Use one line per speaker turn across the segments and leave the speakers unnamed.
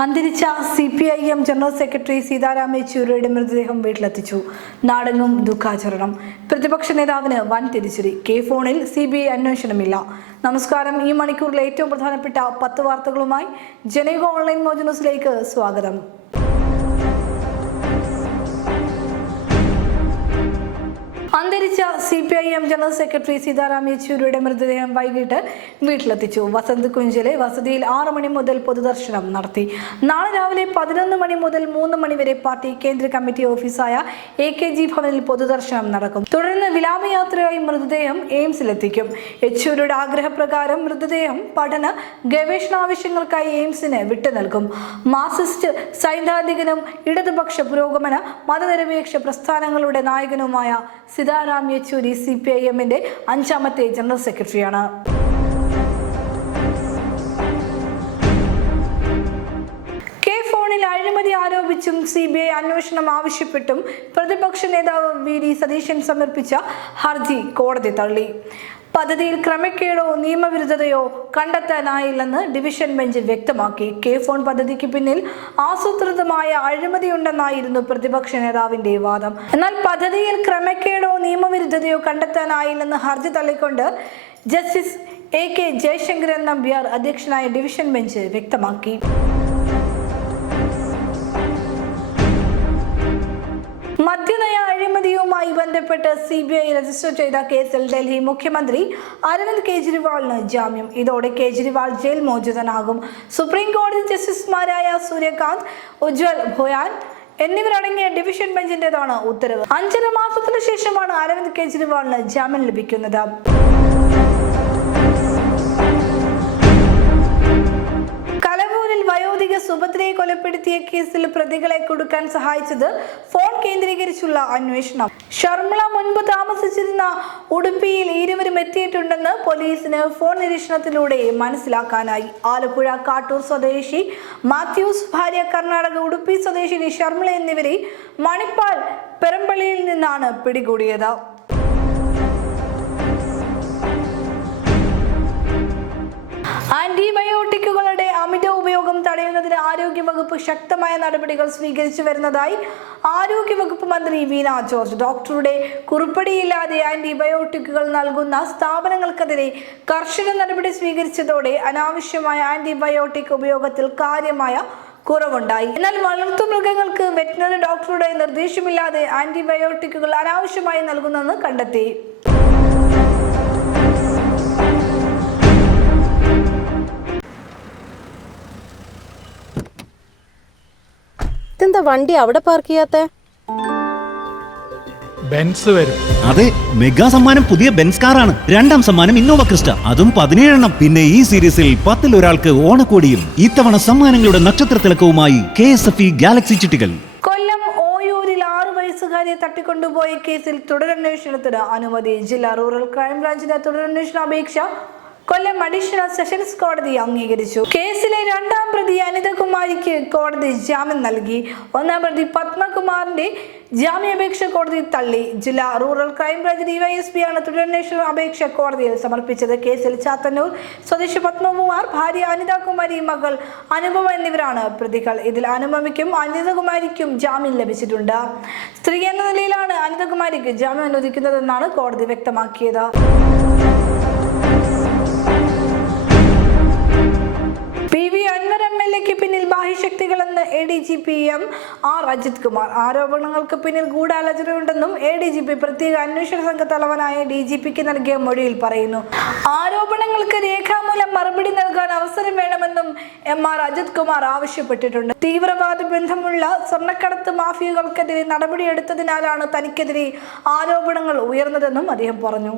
അന്തരിച്ച C P I M general secretary Sitaram യെച്ചൂരിയുടെ മൃതദേഹം വീട്ടിലെത്തിച്ചു. നാടെങ്ങും ദുഃഖാചരണം. പ്രതിപക്ഷ നേതാവിന് വൻ തിരിച്ചടി. കെ ഫോണിൽ സി ബി ഐ അന്വേഷണമില്ല. നമസ്കാരം. ഈ മണിക്കൂറിലെ ഏറ്റവും പ്രധാനപ്പെട്ട പത്ത് വാർത്തകളുമായി ജനൈവ ഓൺലൈൻ മോജ് ന്യൂസിലേക്ക് സ്വാഗതം. അന്തരിച്ച C P I M general secretary Sitaram യെച്ചൂരിയുടെ മൃതദേഹം വൈകിട്ട് വീട്ടിലെത്തിച്ചു. വസന്ത് കുഞ്ചിലെ വസതിയിൽ ആറ് മണി മുതൽ പൊതുദർശനം നടത്തി. നാളെ രാവിലെ പതിനൊന്ന് മണി മുതൽ മൂന്ന് മണി വരെ പാർട്ടി കേന്ദ്ര കമ്മിറ്റി ഓഫീസായ എ കെ ജി ഭവനിൽ പൊതുദർശനം നടക്കും. തുടർന്ന് വിലാപയാത്രയായി മൃതദേഹം എയിംസിലെത്തിക്കും. യെച്ചൂരിയുടെ ആഗ്രഹപ്രകാരം മൃതദേഹം പഠന ഗവേഷണ ആവശ്യങ്ങൾക്കായി എയിംസിന് വിട്ടു നൽകും. മാർസിസ്റ്റ് സൈദ്ധാന്തികനും ഇടതുപക്ഷ പുരോഗമന മതനിരപേക്ഷ പ്രസ്ഥാനങ്ങളുടെ നായകനുമായ Sitaram Yechury C P I എമ്മിന്റെ അഞ്ചാമത്തെ ജനറൽ സെക്രട്ടറിയാണ്? അഴിമതി ആരോപിച്ചും സി ബി ഐ അന്വേഷണം ആവശ്യപ്പെട്ടും പ്രതിപക്ഷ നേതാവ് വി ഡി സതീശൻ സമർപ്പിച്ച ഹർജി കോടതി തള്ളി. പദ്ധതിയിൽ ക്രമക്കേടോ നിയമവിരുദ്ധതയോ കണ്ടെത്താനായില്ലെന്ന് ഡിവിഷൻ ബെഞ്ച് വ്യക്തമാക്കി. കെ ഫോൺ പദ്ധതിക്ക് പിന്നിൽ ആസൂത്രിതമായ അഴിമതിയുണ്ടെന്നായിരുന്നു പ്രതിപക്ഷ നേതാവിന്റെ വാദം. എന്നാൽ പദ്ധതിയിൽ ക്രമക്കേടോ നിയമവിരുദ്ധതയോ കണ്ടെത്താനായില്ലെന്ന് ഹർജി തള്ളിക്കൊണ്ട് justice A K Jayasankaran Nambiar അധ്യക്ഷനായ ഡിവിഷൻ ബെഞ്ച് വ്യക്തമാക്കി. ബന്ധപ്പെട്ട് സി ബി ഐ രജിസ്റ്റർ ചെയ്ത കേസിൽ ഡൽഹി മുഖ്യമന്ത്രി അരവിന്ദ് കെജ്രിവാളിന് ജാമ്യം. ഇതോടെ കെജ്രിവാൾ ജയിൽ മോചിതനാകും. സുപ്രീം കോടതി ജസ്റ്റിസുമാരായ സൂര്യകാന്ത് ഉജ്വൽ ഭോയാൻ എന്നിവരടങ്ങിയ ഡിവിഷൻ ബെഞ്ചിന്റേതാണ് ഉത്തരവ്. അഞ്ചര മാസത്തിനു ശേഷമാണ് അരവിന്ദ് കെജ്രിവാളിന് ജാമ്യം ലഭിക്കുന്നത്. വയോധിക സുഭദ്രയെ കൊലപ്പെടുത്തിയ കേസിൽ പ്രതികളെ കൊടുക്കാൻ സഹായിച്ചത് ഫോൺ കേന്ദ്രീകരിച്ചുള്ള അന്വേഷണം. ഷർമിള മുൻപ് താമസിച്ചിരുന്ന ഉടുപ്പിയിൽ ഇരുവരും എത്തിയിട്ടുണ്ടെന്ന് പോലീസിന് ഫോൺ നിരീക്ഷണത്തിലൂടെ മനസ്സിലാക്കാനായി. ആലപ്പുഴ കാട്ടൂർ സ്വദേശി മാത്യൂസ് ഭാര്യ കർണാടക ഉടുപ്പി സ്വദേശിനി ഷർമിള എന്നിവരെ മണിപ്പാൽ പെരമ്പള്ളിയിൽ നിന്നാണ് പിടികൂടിയത്. ആന്റിബയോട്ടിക്കുകളുടെ തടയുന്നതിന് ആരോഗ്യവകുപ്പ് ശക്തമായ നടപടികൾ സ്വീകരിച്ചു വരുന്നതായി ആരോഗ്യവകുപ്പ് മന്ത്രി വീണ ജോർജ്. ഡോക്ടറുടെ കുറിപ്പടിയില്ലാതെ ആന്റിബയോട്ടിക്കുകൾ നൽകുന്ന സ്ഥാപനങ്ങൾക്കെതിരെ കർശന നടപടി സ്വീകരിച്ചതോടെ അനാവശ്യമായ ആന്റിബയോട്ടിക് ഉപയോഗത്തിൽ കാര്യമായ കുറവുണ്ടായി. എന്നാൽ വളർത്തു മൃഗങ്ങൾക്ക് വെറ്റിനറി ഡോക്ടറുടെ നിർദ്ദേശമില്ലാതെ ആന്റിബയോട്ടിക്കുകൾ അനാവശ്യമായി നൽകുന്നെന്ന് കണ്ടെത്തി.
ഇതെന്താ വണ്ടി അവിടെ പാർക്ക് ചെയ്യാത്ത?
ബെൻസ് വരും.
അതെ മെഗാ സമ്മാനം പുതിയ ബെൻസ് കാറാണ്. രണ്ടാം സമ്മാനം ഇന്നോവ ക്രിസ്റ്റ. അതും പതിനേഴെണ്ണം. പിന്നെ ഈ സീരീസിൽ പത്തിൽ ഒരാൾക്ക് ഓണക്കോടിയും ഇത്തവണ സമ്മാനങ്ങളുടെ നക്ഷത്ര തിളക്കവുമായി K S F E galaxy ചിട്ടികൾ
Kollam ഓയൂരിൽ ആറു വയസ്സുകാരിയെ തട്ടിക്കൊണ്ടുപോയ കേസിൽ തുടരന്വേഷണത്തിന് അനുമതി. ജില്ലാ റൂറൽ ക്രൈംബ്രാഞ്ചിന്റെ തുടരന്വേഷണ അപേക്ഷ കൊല്ലം അഡീഷണൽ സെഷൻസ് കോടതി അംഗീകരിച്ചു. കേസിലെ രണ്ടാം പ്രതി അനിതകുമാരിക്ക് കോടതി ജാമ്യം നൽകി. ഒന്നാം പ്രതി പത്മകുമാറിന്റെ ജാമ്യാപേക്ഷ കോടതി തള്ളി. ജില്ലാ റൂറൽ ക്രൈംബ്രാഞ്ച് ഡിവൈഎസ്പി ആണ് തുടരന്വേഷണ അപേക്ഷ കോടതിയിൽ സമർപ്പിച്ചത്. കേസിൽ ചാത്തന്നൂർ സ്വദേശി പത്മകുമാർ ഭാര്യ അനിതകുമാരി മകൾ അനുപമ എന്നിവരാണ് പ്രതികൾ. ഇതിൽ അനുപമയ്ക്കും അനിതകുമാരിക്കും ജാമ്യം ലഭിച്ചിട്ടുണ്ട്. സ്ത്രീ എന്ന നിലയിലാണ് അനിതകുമാരിക്ക് ജാമ്യം അനുവദിക്കുന്നതെന്നാണ് കോടതി വ്യക്തമാക്കിയത്. എക്ക് പിന്നിൽ ബാഹ്യശക്തികളെന്ന് A D G P M R Ajith Kumar. ആരോപണങ്ങൾക്ക് പിന്നിൽ ഗൂഢാലോചനയുണ്ടെന്നും എ ഡി ജി പി പ്രത്യേക അന്വേഷണ സംഘ തലവനായ ഡി ജി പിക്ക് നൽകിയ മൊഴിയിൽ പറയുന്നു. ആരോപണങ്ങൾക്ക് രേഖാമൂലം മറുപടി നൽകാൻ അവസരം വേണമെന്നും എം ആർ അജിത് കുമാർ ആവശ്യപ്പെട്ടിട്ടുണ്ട്. തീവ്രവാദ ബന്ധമുള്ള സ്വർണക്കടത്ത് മാഫിയകൾക്കെതിരെ നടപടിയെടുത്തതിനാലാണ് തനിക്കെതിരെ ആരോപണങ്ങൾ ഉയർന്നതെന്നും അദ്ദേഹം പറഞ്ഞു.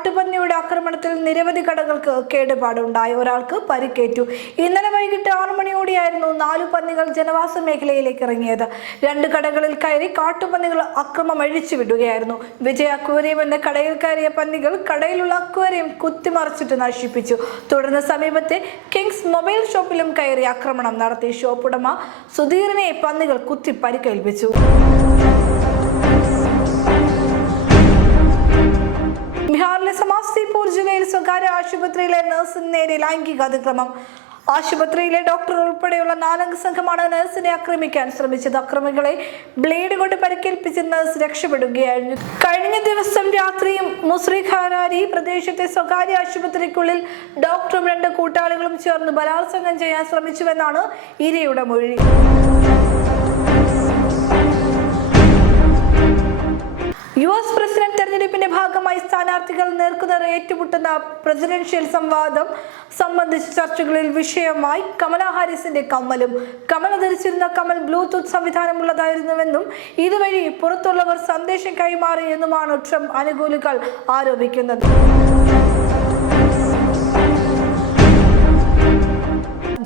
കാട്ടുപന്നിയുടെ ആക്രമണത്തിൽ നിരവധി കടകൾക്ക് കേടുപാടുണ്ടായി. ഒരാൾക്ക് പരിക്കേറ്റു. ഇന്നലെ വൈകിട്ട് ആറു മണിയോടെയായിരുന്നു നാലു പന്നികൾ ജനവാസ മേഖലയിലേക്ക് ഇറങ്ങിയത്. രണ്ട് കടകളിൽ കയറി കാട്ടുപന്നികൾ അക്രമം അഴിച്ചു വിടുകയായിരുന്നു വിജയ അക്വേറിയം എന്ന കടയിൽ കയറിയ പന്നികൾ കടയിലുള്ള അക്വേറിയം കുത്തിമറിച്ചിട്ട് നശിപ്പിച്ചു. തുടർന്ന് സമീപത്തെ കിങ്സ് മൊബൈൽ ഷോപ്പിലും കയറി ആക്രമണം നടത്തി. ഷോപ്പുടമ സുധീറിനെ പന്നികൾ കുത്തി പരിക്കേൽപ്പിച്ചു. നഴ്സിന് നേരെ ലൈംഗിക അതിക്രമം. ആശുപത്രിയിലെ ഡോക്ടർ ഉൾപ്പെടെയുള്ള നാലംഗ സംഘമാണ് നഴ്സിനെ ആക്രമിക്കാൻ ശ്രമിച്ചത്. അക്രമികളെ ബ്ലേഡ് കൊണ്ട് പരിക്കേൽപ്പിച്ച് നഴ്സ് രക്ഷപ്പെടുകയായിരുന്നു. കഴിഞ്ഞ ദിവസം രാത്രിയും മുസ്ലിഖാനാരി പ്രദേശത്തെ സ്വകാര്യ ആശുപത്രിക്കുള്ളിൽ ഡോക്ടറും രണ്ട് കൂട്ടാളികളും ചേർന്ന് ബലാത്സംഗം ചെയ്യാൻ ശ്രമിച്ചുവെന്നാണ് ഇരയുടെ മൊഴി. യു എസ് പ്രസിഡന്റ് തെരഞ്ഞെടുപ്പിന്റെ ഭാഗമായി സ്ഥാനാർത്ഥികൾ നേർക്കുനേർ ഏറ്റുമുട്ടുന്ന പ്രസിഡൻഷ്യൽ സംവാദം സംബന്ധിച്ച ചർച്ചകളിൽ വിഷയമായി കമല ഹാരിസിന്റെ കമ്മലും. കമല ധരിച്ചിരുന്ന കമൽ ബ്ലൂടൂത്ത് സംവിധാനമുള്ളതായിരുന്നുവെന്നും ഇതുവഴി പുറത്തുള്ളവർ സന്ദേശം കൈമാറിയെന്നുമാണ് ട്രംപ് അനുകൂലികൾ ആരോപിക്കുന്നത്.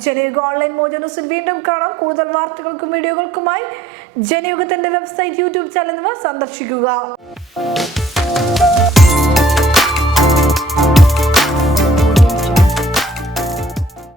ജനയുഗ ഓൺലൈൻ മോജോ ന്യൂസിൽ വീണ്ടും കാണാം. കൂടുതൽ വാർത്തകൾക്കും വീഡിയോകൾക്കുമായി ജനയുഗത്തിന്റെ വെബ്സൈറ്റ് യൂട്യൂബ് ചാനൽ എന്നിവ സന്ദർശിക്കുക.